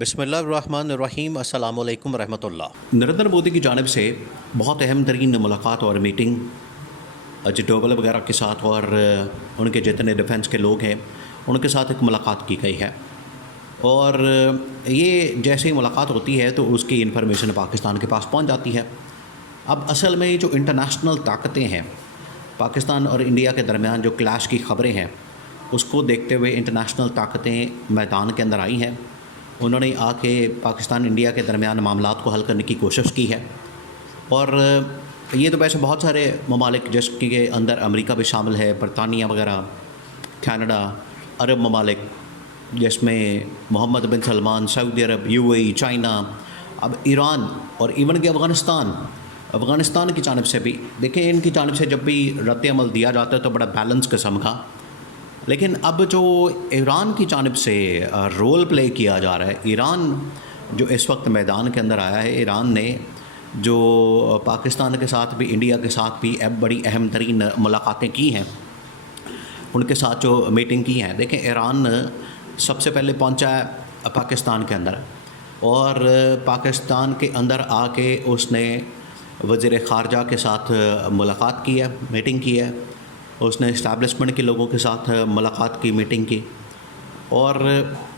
بسم اللہ الرحمن الرحیم السلام علیکم ورحمۃ اللہ۔ نریندر مودی کی جانب سے بہت اہم ترین ملاقات اور میٹنگ اجے ڈوبل وغیرہ کے ساتھ اور ان کے جتنے ڈیفنس کے لوگ ہیں ان کے ساتھ ایک ملاقات کی گئی ہے، اور یہ جیسے ہی ملاقات ہوتی ہے تو اس کی انفارمیشن پاکستان کے پاس پہنچ جاتی ہے۔ اب اصل میں جو انٹرنیشنل طاقتیں ہیں پاکستان اور انڈیا کے درمیان جو کلیش کی خبریں ہیں اس کو دیکھتے ہوئے انٹرنیشنل طاقتیں میدان کے اندر آئی ہیں۔ انہوں نے آ کے پاکستان انڈیا کے درمیان معاملات کو حل کرنے کی کوشش کی ہے، اور یہ تو ویسے بہت سارے ممالک جس کے اندر امریکہ بھی شامل ہے، برطانیہ وغیرہ، کینیڈا، عرب ممالک جس میں محمد بن سلمان، سعودی عرب، UAE، چائنا، اب ایران اور ایون کہ افغانستان کی جانب سے بھی دیکھیں، ان کی جانب سے جب بھی رد عمل دیا جاتا ہے تو بڑا بیلنس قسم کا، لیکن اب جو ایران کی جانب سے رول پلے کیا جا رہا ہے، ایران جو اس وقت میدان کے اندر آیا ہے، ایران نے جو پاکستان کے ساتھ بھی انڈیا کے ساتھ بھی بڑی اہم ترین ملاقاتیں کی ہیں، ان کے ساتھ جو میٹنگ کی ہیں، دیکھیں ایران سب سے پہلے پہنچا ہے پاکستان کے اندر، اور پاکستان کے اندر آ کے اس نے وزیر خارجہ کے ساتھ ملاقات کی ہے، میٹنگ کی ہے، اس نے اسٹیبلشمنٹ کے لوگوں کے ساتھ ملاقات کی، میٹنگ کی، اور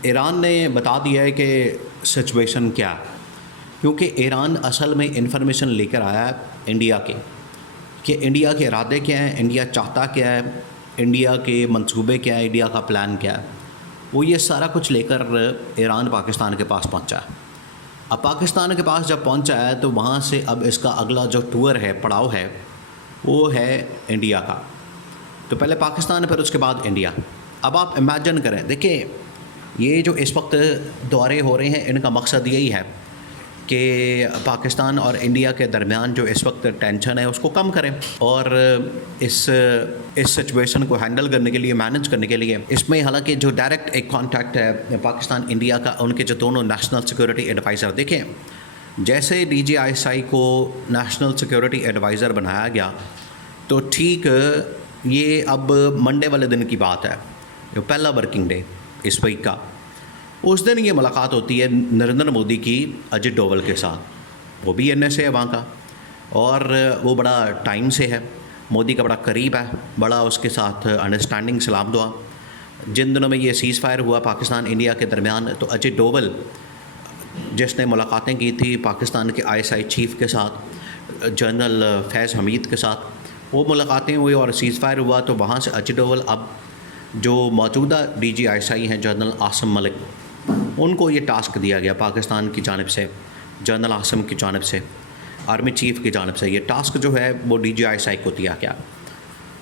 ایران نے بتا دیا ہے کہ سچویشن کیا ہے، کیونکہ ایران اصل میں انفارمیشن لے کر آیا ہے انڈیا کے کہ انڈیا کے ارادے کیا ہیں، انڈیا چاہتا کیا ہے، انڈیا کے منصوبے کیا ہے، انڈیا کا پلان کیا ہے، وہ یہ سارا کچھ لے کر ایران پاکستان کے پاس پہنچا ہے۔ اب پاکستان کے پاس جب پہنچا ہے تو وہاں سے اب اس کا اگلا جو ٹور ہے، پڑاؤ ہے، وہ ہے انڈیا کا۔ تو پہلے پاکستان، پھر اس کے بعد انڈیا۔ اب آپ امیجن کریں، دیکھیں یہ جو اس وقت دورے ہو رہے ہیں ان کا مقصد یہی ہے کہ پاکستان اور انڈیا کے درمیان جو اس وقت ٹینشن ہے اس کو کم کریں، اور اس سچویشن کو ہینڈل کرنے کے لیے، مینج کرنے کے لیے، اس میں حالانکہ جو ڈائریکٹ ایک کانٹیکٹ ہے پاکستان انڈیا کا، ان کے جو دونوں نیشنل سیکورٹی ایڈوائزر، دیکھیں جیسے DGISI کو نیشنل سیکورٹی ایڈوائزر بنایا گیا تو ٹھیک یہ اب منڈے والے دن کی بات ہے، جو پہلا ورکنگ ڈے اس ویک کا، اس دن یہ ملاقات ہوتی ہے نریندر مودی کی اجے ڈوبل کے ساتھ۔ وہ بھی NSA ہے وہاں کا، اور وہ بڑا ٹائم سے ہے، مودی کا بڑا قریب ہے، بڑا اس کے ساتھ انڈرسٹینڈنگ، سلام دعا۔ جن دنوں میں یہ سیز فائر ہوا پاکستان انڈیا کے درمیان، تو اجے ڈوبل جس نے ملاقاتیں کی تھی پاکستان کے ISI چیف کے ساتھ، جنرل فیض حمید کے ساتھ، وہ ملاقاتیں ہوئی اور سیز فائر ہوا، تو وہاں سے اجے ڈوبل اب جو موجودہ DGISI ہیں جنرل عاصم ملک، ان کو یہ ٹاسک دیا گیا پاکستان کی جانب سے، جنرل عاصم کی جانب سے، آرمی چیف کی جانب سے، یہ ٹاسک جو ہے وہ DGISI کو دیا گیا۔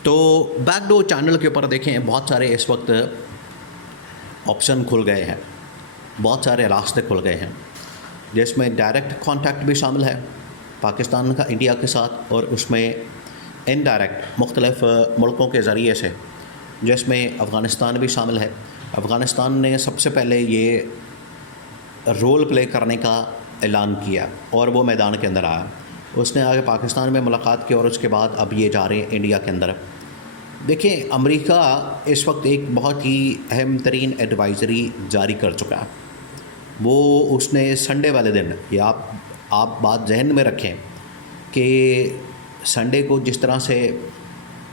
تو بیک ڈور چینل کے اوپر دیکھیں بہت سارے اس وقت آپشن کھل گئے ہیں، بہت سارے راستے کھل گئے ہیں، جس میں ڈائریکٹ کانٹیکٹ بھی شامل ہے پاکستان کا انڈیا کے ساتھ، اور اس میں انڈائریکٹ مختلف ملکوں کے ذریعے سے، جس میں افغانستان بھی شامل ہے۔ افغانستان نے سب سے پہلے یہ رول پلے کرنے کا اعلان کیا اور وہ میدان کے اندر آیا، اس نے آگے پاکستان میں ملاقات کی، اور اس کے بعد اب یہ جا رہے ہیں انڈیا کے اندر۔ دیکھیں امریکہ اس وقت ایک بہت ہی اہم ترین ایڈوائزری جاری کر چکا ہے، وہ اس نے سنڈے والے دن، یہ آپ بات ذہن میں رکھیں کہ سنڈے کو جس طرح سے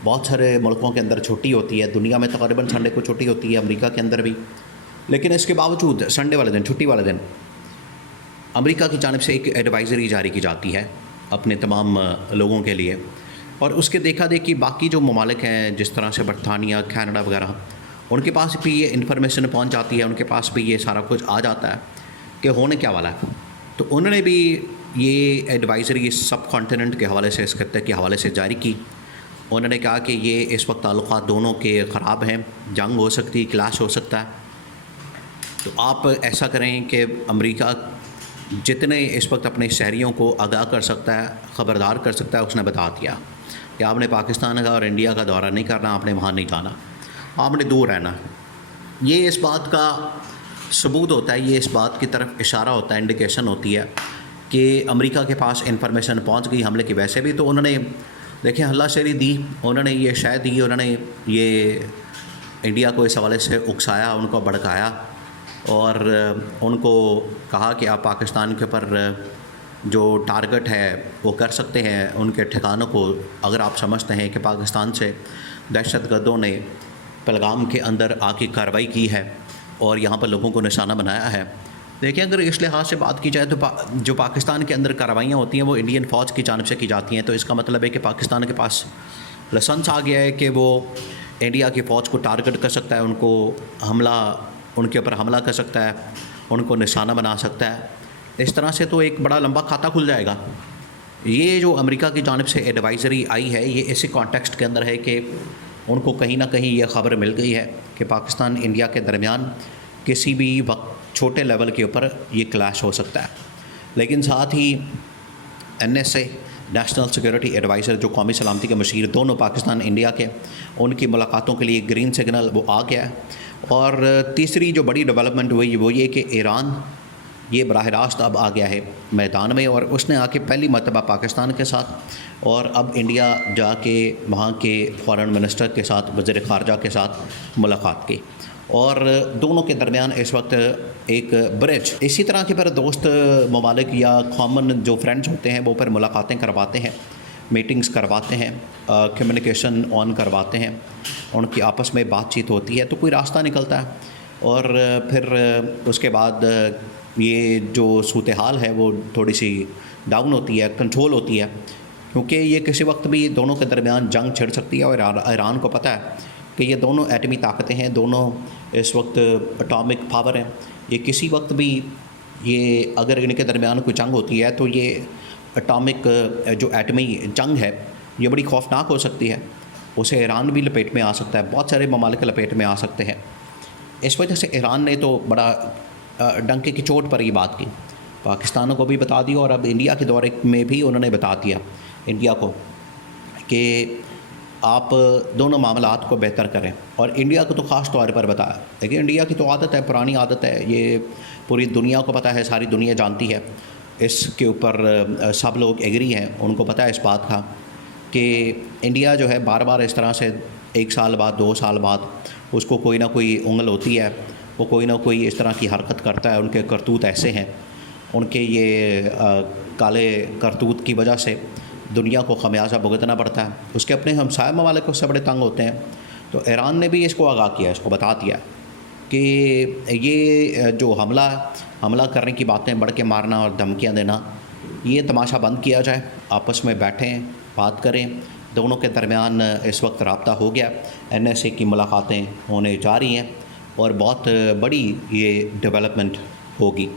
بہت سارے ملکوں کے اندر چھٹی ہوتی ہے، دنیا میں تقریباً سنڈے کو چھٹی ہوتی ہے، امریکہ کے اندر بھی، لیکن اس کے باوجود سنڈے والے دن، چھٹی والے دن، امریکہ کی جانب سے ایک ایڈوائزری جاری کی جاتی ہے اپنے تمام لوگوں کے لیے، اور اس کے دیکھا دیکھی باقی جو ممالک ہیں جس طرح سے برطانیہ، کینیڈا وغیرہ، ان کے پاس بھی یہ انفارمیشن پہنچ جاتی ہے، ان کے پاس بھی یہ سارا کچھ آ جاتا ہے کہ ہونے کیا والا ہے، تو انہوں نے بھی یہ ایڈوائزری سب کانٹیننٹ کے حوالے سے، اس خطے کے حوالے سے جاری کی۔ انہوں نے کہا کہ یہ اس وقت تعلقات دونوں کے خراب ہیں، جنگ ہو سکتی، کلاش ہو سکتا ہے، تو آپ ایسا کریں کہ امریکہ جتنے اس وقت اپنے شہریوں کو آگاہ کر سکتا ہے، خبردار کر سکتا ہے، اس نے بتا دیا کہ آپ نے پاکستان کا اور انڈیا کا دورہ نہیں کرنا، آپ نے وہاں نہیں جانا، آپ نے دور رہنا۔ یہ اس بات کا ثبوت ہوتا ہے، یہ اس بات کی طرف اشارہ ہوتا ہے، انڈیکیشن ہوتی ہے کہ امریکہ کے پاس انفارمیشن پہنچ گئی حملے کی۔ ویسے بھی تو انہوں نے دیکھیں ہلہ شیری دی، انہوں نے یہ شے دی، انہوں نے یہ انڈیا کو اس حوالے سے اکسایا، ان کو بھڑکایا، اور ان کو کہا کہ آپ پاکستان کے اوپر جو ٹارگٹ ہے وہ کر سکتے ہیں ان کے ٹھکانوں کو، اگر آپ سمجھتے ہیں کہ پاکستان سے دہشت گردوں نے پہلگام کے اندر آ کے کارروائی کی ہے اور یہاں پر لوگوں کو نشانہ بنایا ہے۔ دیکھیں اگر اس لحاظ سے بات کی جائے تو جو پاکستان کے اندر کارروائیاں ہوتی ہیں وہ انڈین فوج کی جانب سے کی جاتی ہیں، تو اس کا مطلب ہے کہ پاکستان کے پاس لائسنس آ گیا ہے کہ وہ انڈیا کی فوج کو ٹارگٹ کر سکتا ہے، ان کے اوپر حملہ کر سکتا ہے، ان کو نشانہ بنا سکتا ہے۔ اس طرح سے تو ایک بڑا لمبا کھاتا کھل جائے گا۔ یہ جو امریکہ کی جانب سے ایڈوائزری آئی ہے یہ اسی کانٹیکسٹ کے اندر ہے کہ ان کو کہیں نہ کہیں یہ خبر مل گئی ہے کہ پاکستان انڈیا کے درمیان کسی بھی وقت چھوٹے لیول کے اوپر یہ کلیش ہو سکتا ہے۔ لیکن ساتھ ہی NSA نیشنل سیکورٹی ایڈوائزر جو قومی سلامتی کے مشیر دونوں پاکستان انڈیا کے، ان کی ملاقاتوں کے لیے گرین سگنل وہ آ گیا ہے۔ اور تیسری جو بڑی ڈیولپمنٹ ہوئی وہ یہ کہ ایران یہ براہ راست اب آ گیا ہے میدان میں، اور اس نے آ کے پہلی مرتبہ پاکستان کے ساتھ اور اب انڈیا جا کے وہاں کے فارن منسٹر کے ساتھ، وزیر خارجہ کے ساتھ ملاقات کی، اور دونوں کے درمیان اس وقت ایک برج، اسی طرح کے پھر دوست ممالک یا کامن جو فرینڈز ہوتے ہیں وہ پھر ملاقاتیں کرواتے ہیں، میٹنگز کرواتے ہیں، کمیونیکیشن آن کرواتے ہیں، ان کی آپس میں بات چیت ہوتی ہے تو کوئی راستہ نکلتا ہے، اور پھر اس کے بعد یہ جو صورتحال ہے وہ تھوڑی سی ڈاؤن ہوتی ہے، کنٹرول ہوتی ہے، کیونکہ یہ کسی وقت بھی دونوں کے درمیان جنگ چھڑ سکتی ہے، اور ایران کو پتہ ہے کہ یہ دونوں ایٹمی طاقتیں ہیں، دونوں اس وقت اٹامک پاور ہیں، یہ کسی وقت بھی یہ اگر ان کے درمیان کوئی جنگ ہوتی ہے تو یہ اٹامک جو ایٹمی جنگ ہے یہ بڑی خوفناک ہو سکتی ہے، اسے ایران بھی لپیٹ میں آ سکتا ہے، بہت سارے ممالک لپیٹ میں آ سکتے ہیں۔ اس وجہ سے ایران نے تو بڑا ڈنکے کی چوٹ پر یہ بات کی، پاکستان کو بھی بتا دیا، اور اب انڈیا کے دورے میں بھی انہوں نے بتا دیا انڈیا کو کہ آپ دونوں معاملات کو بہتر کریں، اور انڈیا کو تو خاص طور پر بتایا۔ لیکن انڈیا کی تو عادت ہے، پرانی عادت ہے، یہ پوری دنیا کو پتہ ہے، ساری دنیا جانتی ہے، اس کے اوپر سب لوگ ایگری ہیں، ان کو پتہ ہے اس بات کا کہ انڈیا جو ہے بار بار اس طرح سے 1 سال بعد 2 سال بعد اس کو کوئی نہ کوئی انگل ہوتی ہے، وہ کوئی نہ کوئی اس طرح کی حرکت کرتا ہے، ان کے کرتوت ایسے ہیں، ان کے یہ کالے کرتوت کی وجہ سے دنیا کو خمیازہ بھگتنا پڑتا ہے، اس کے اپنے ہمسائے ممالک اس سے بڑے تنگ ہوتے ہیں۔ تو ایران نے بھی اس کو آگاہ کیا، اس کو بتا دیا کہ یہ جو حملہ کرنے کی باتیں، بڑھ کے مارنا اور دھمکیاں دینا، یہ تماشا بند کیا جائے، آپس میں بیٹھیں، بات کریں، دونوں کے درمیان اس وقت رابطہ ہو گیا، NSA کی ملاقاتیں ہونے جا رہی ہیں، اور بہت بڑی یہ ڈیولپمنٹ ہوگی۔